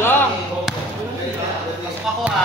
Jong! Pasok ako ha.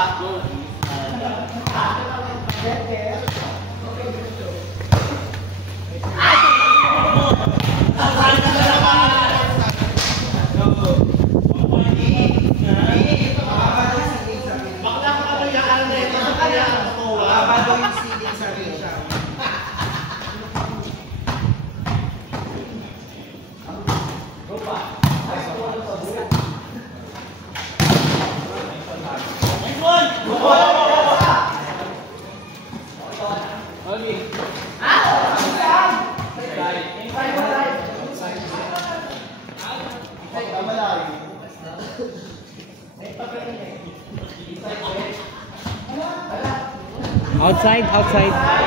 Outside, outside.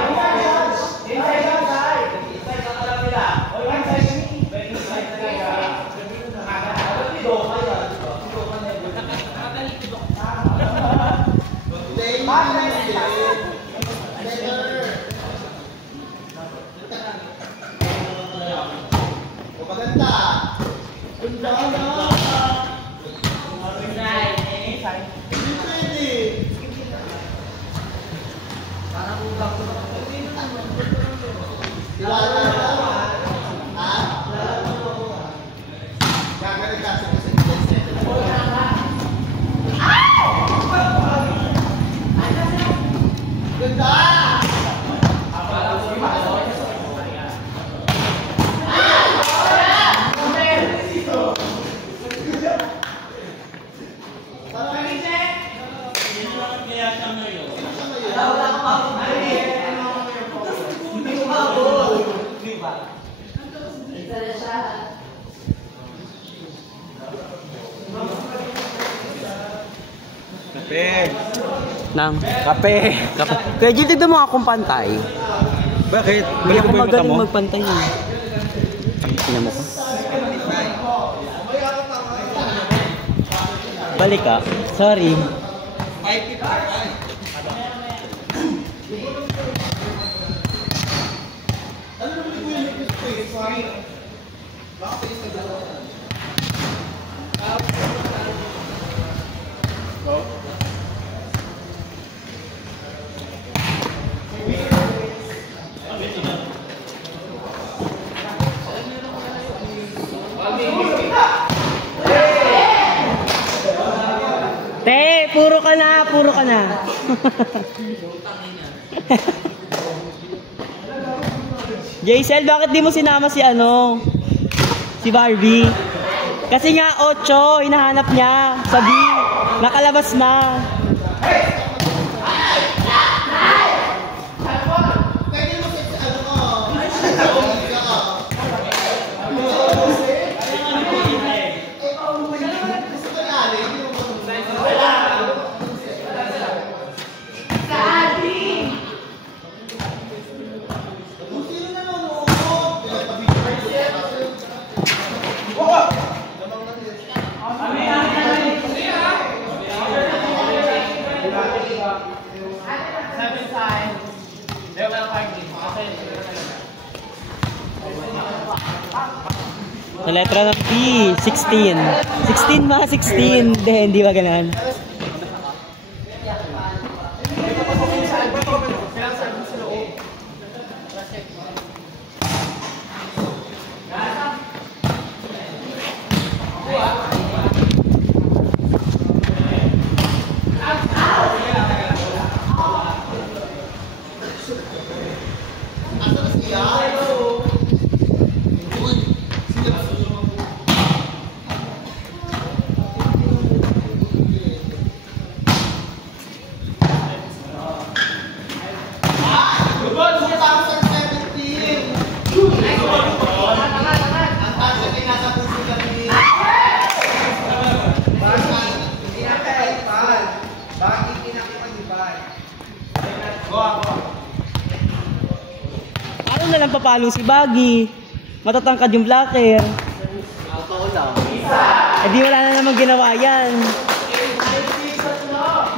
Kape! Nang. Kape! Kape. Kaya Jill, tignan mo akong pantay. Bakit? Hindi Balik ako mo yung mata magaling mo? magpantay eh. Tingnan mo ko. Balik ka. Sorry. Te, puro ka na, puro ka na. Jaisel, bakit di mo sinama si si Barbie? Kasi nga 8, hinahanap niya. Sabi, nakalabas na. Sa letra ng P, 16. 16 mga 16. Hindi ba ganun? Ano na lang papalo si Baggy? Matatangkad yung blocker. Eh di wala na namang ginawa yan.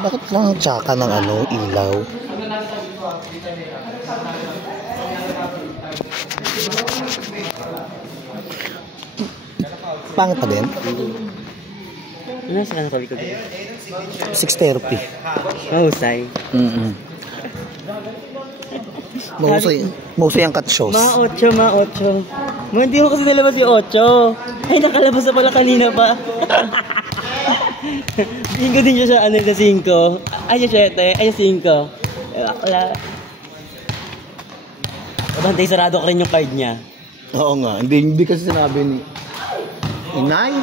Bakit lang ang tsaka ng ilaw? Pangit pa din. Ano sa kanang kalikod? Six therapy. Mahusay. Mahusay ang cut shows. Mga 8. Hindi mo kasi nalabas yung 8. Ay, nakalabas na pala kanina pa. 5 din siya ano na 5. Ay, 7. Ay, 5. Wala. Bantay, sarado ka rin yung card niya. Oo nga, hindi kasi sinabi ni Inay.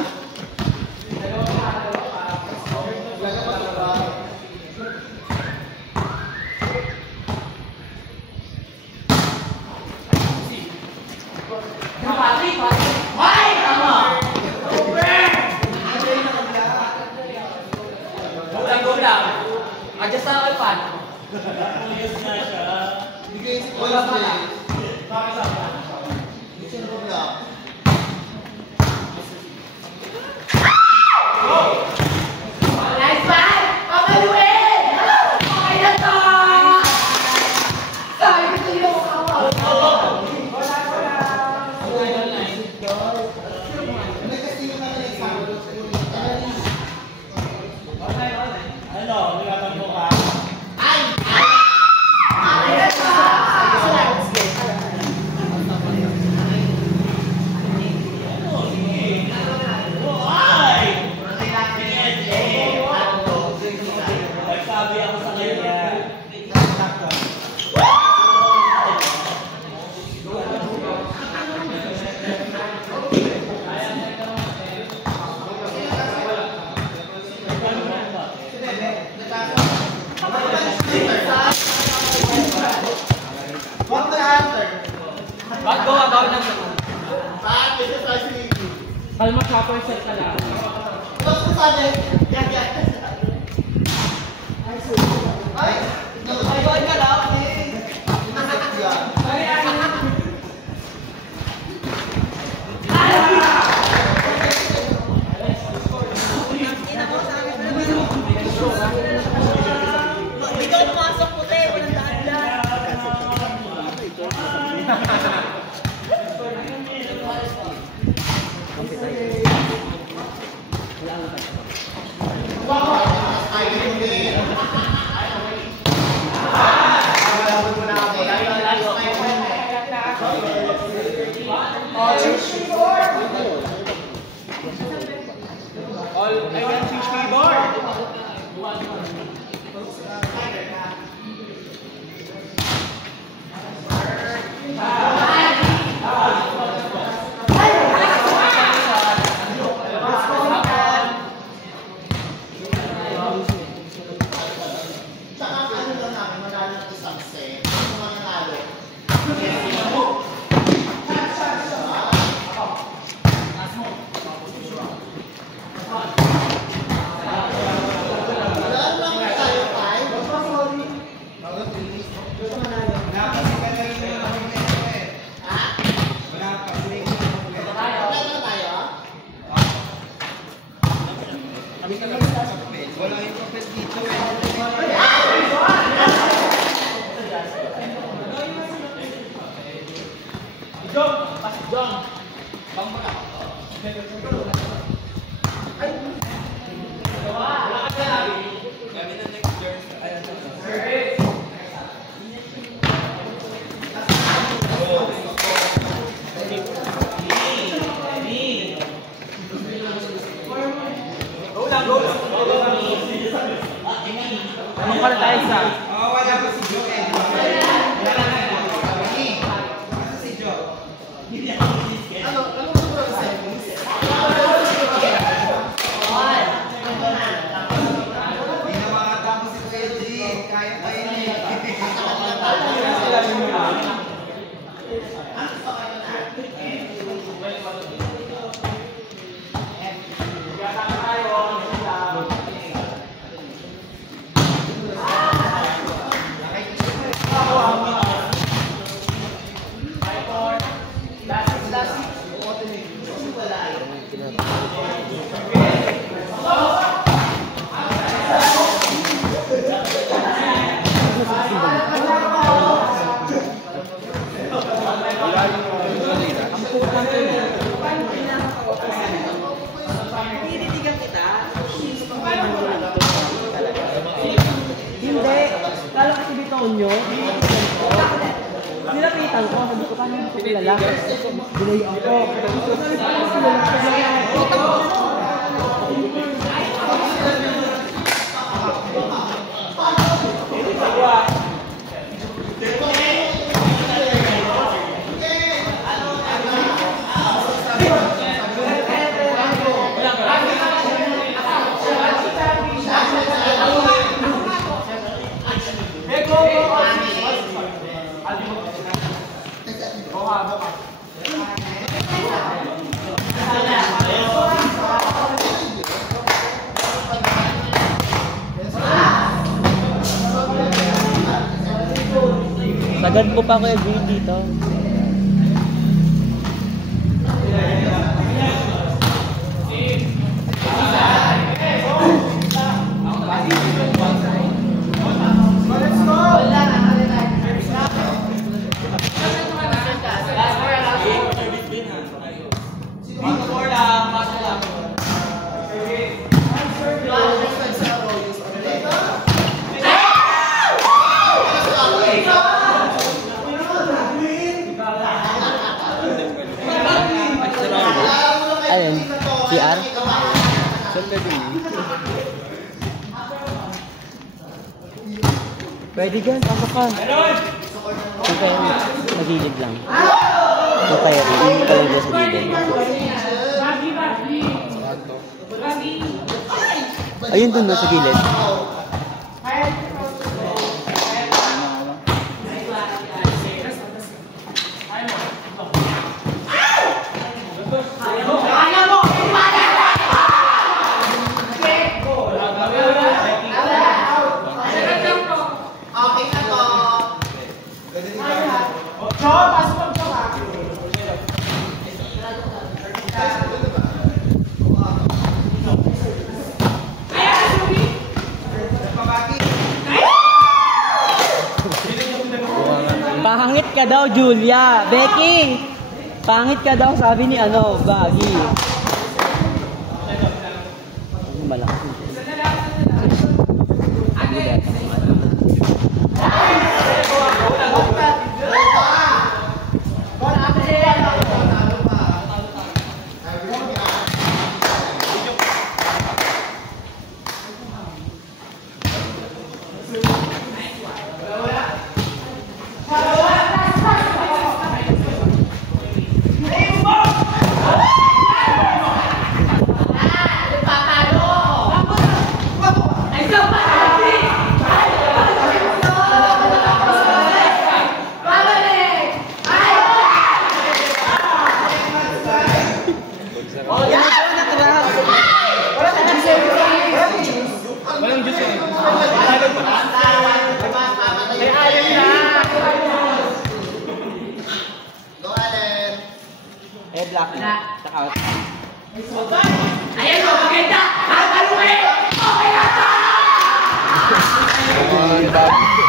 Adjust na ako pan. Kalma chopper set ka lang. tayo ko. Sabi ko, paano hindi ko kilala? Binayo ako. Sagad po pa Kuya Green dito. Alin? CR? Pwede dyan, pasok ka. Okay, magilid lang. Okay, hindi ka lang dyan sa gilid. Ayun dun na sa gilid. Pangit ka daw, Julia. Becky! Pangit ka daw, sabi ni Baggy. Malakas. Black na. Out. Ayan mo, maganda! Ang kalungin! Okay na ito!